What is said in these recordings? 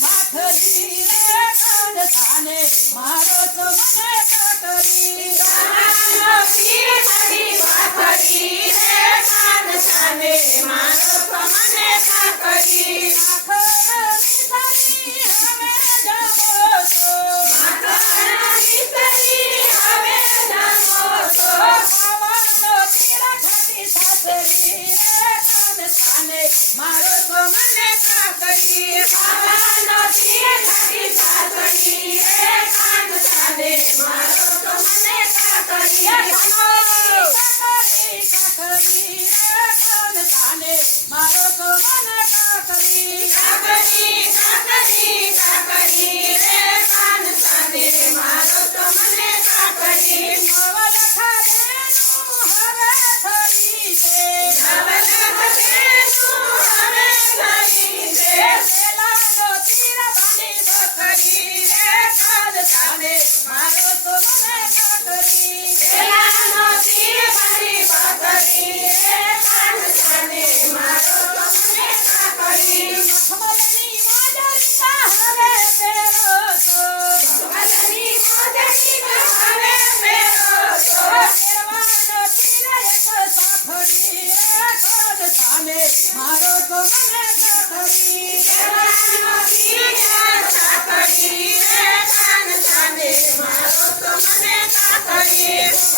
ભાખરી રે કાન થાને મારો તો મને કાકરી દાણાનો ખીર મારી ભાખરી રે કાન થાને મારો તો મને કાકરી માખણની સરી હવે જમો છો માખણની સરી હવે જમો છો ખાવાનો તીરા ખાટી સાસરી રે કાન થાને મારો તો મને કાકરી ખાવાનો તીરા ખાટી સાસરી રે કાન થાને મારો તો મને કાકરી કાકરી કાકરી રે કાન થાને મારો તો મને કાકરી કાકરી કાકરી કાકરી રે કાન થાને મારો તો મને કાકરી નવલખા દેનું હવે થરી છે નવલખા દેનું હવે થરી છે પેલાનો તીર બાંધી બકરી રે કાન થાને મારો તો મને કાકરી પેલાનો તીર બાંધી બકરી રે કાન થાને મારો તો મને કાકરી મખમલની મોજરીતા હવે પહેરો છો મખમલની મોજરીતા હવે પહેરો છો પહેરવાનો તીર એક સાખરી રે કાન થાને મારો તો મને કાકરી પહેરવાનો તીર સાખરી રે કાન થાને મારો તો મને કાકરી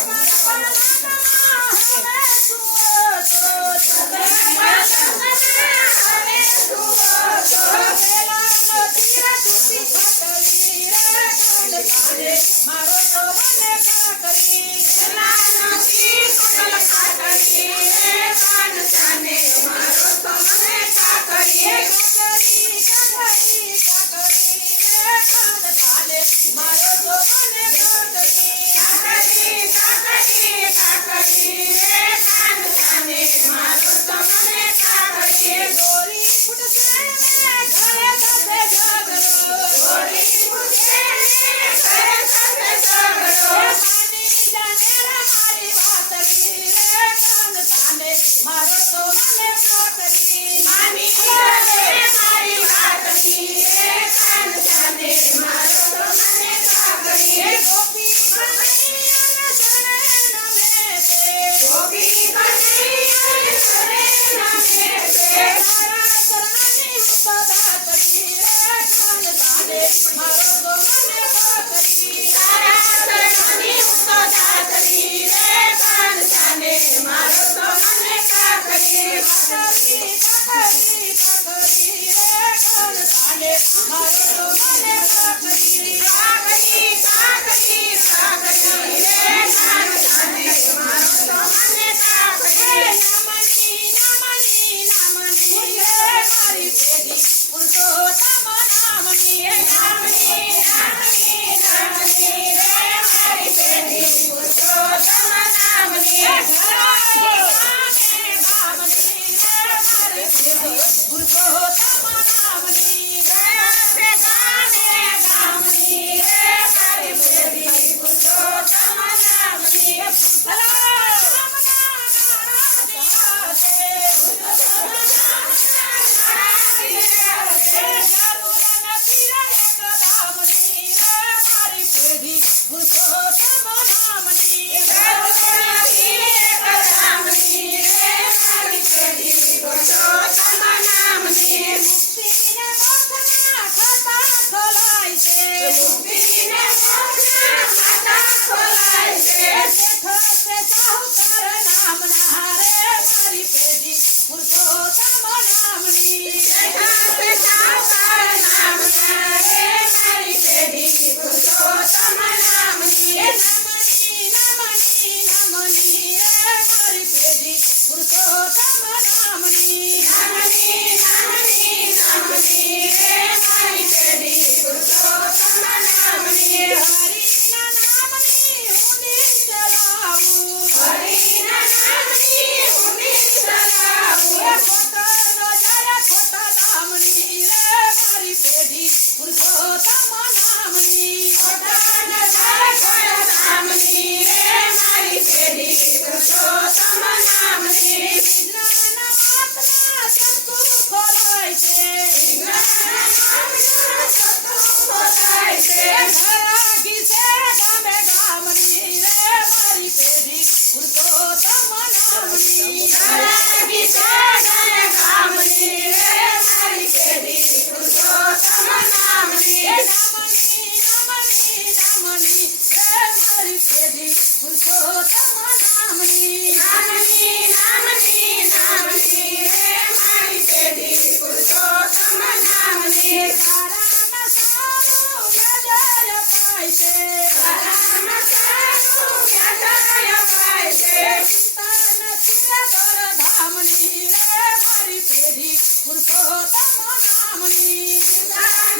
મારો તો મને કાકરી પેલાનો તીર કુંડલ ખાટલી રે કાન થાને મારો તો મને કાકરી કાકરી કાકરી કાકરી રે કાન થાને મારો તો મને કાકરી કાકરી કાકરી કાકરી રે કાન થાને મારો તો મને કાકરી ગોરી ફૂટશે ને ઘરે સાથે ઝઘડો ગોરી ફૂટશે ને ઘરે સાથે ઝઘડો માની જાને રે મારી વાતરી રે કાન થાને મારો તો મને કાકરી માની જાને રે મારી વાતરી રે કાન થાને મારો તો મને કાકરી ગોપી કનૈયા સરે નમે તે ગોપી કનૈયા સરે નમે તે મારા ચરણની સદા કરી રે કાન થાને મારો તો મને કાકરી તારા ચરણની સદા કરી રે કાન થાને મારો તો મને કાકરી કાકરી કાકરી કાકરી રે કાન થાને મારો તો મને કાકરી કાકરી કાકરી કાકરી રે કાન થાને મારો તો મને કાકરી નામની નામની નામની રે મારી પેઢી પુરુષોત્તમ નામની નામની નામની નામની રે મારી પેઢી પુરુષોત્તમ નામની ઘરાયો આને ગામની રે મારી પેઢી પુરુષોત્તમ નામની ઘરાસે ગાને ગામની રે મારી પેઢી પુરુષોત્તમ નામની હરિના નામની હુંડી ચલાવું પુરુષોત્તમ નામની લાગી છે ગણે ગામની રે મારી પેઢી પુરુષોત્તમ નામની એ નામની નામની નામની રે મારી પેઢી પુરુષોત્તમ નામની નામની નામની નામની રે મારી પેઢી પુરુષોત્તમ નામની સારામાં સારું નજર પાય છે સારામાં સારું વ્યાજય પાય છે ચિંતા નથી દોડધામની રે મારી પેઢી પુરુષોત્તમ નામની નામની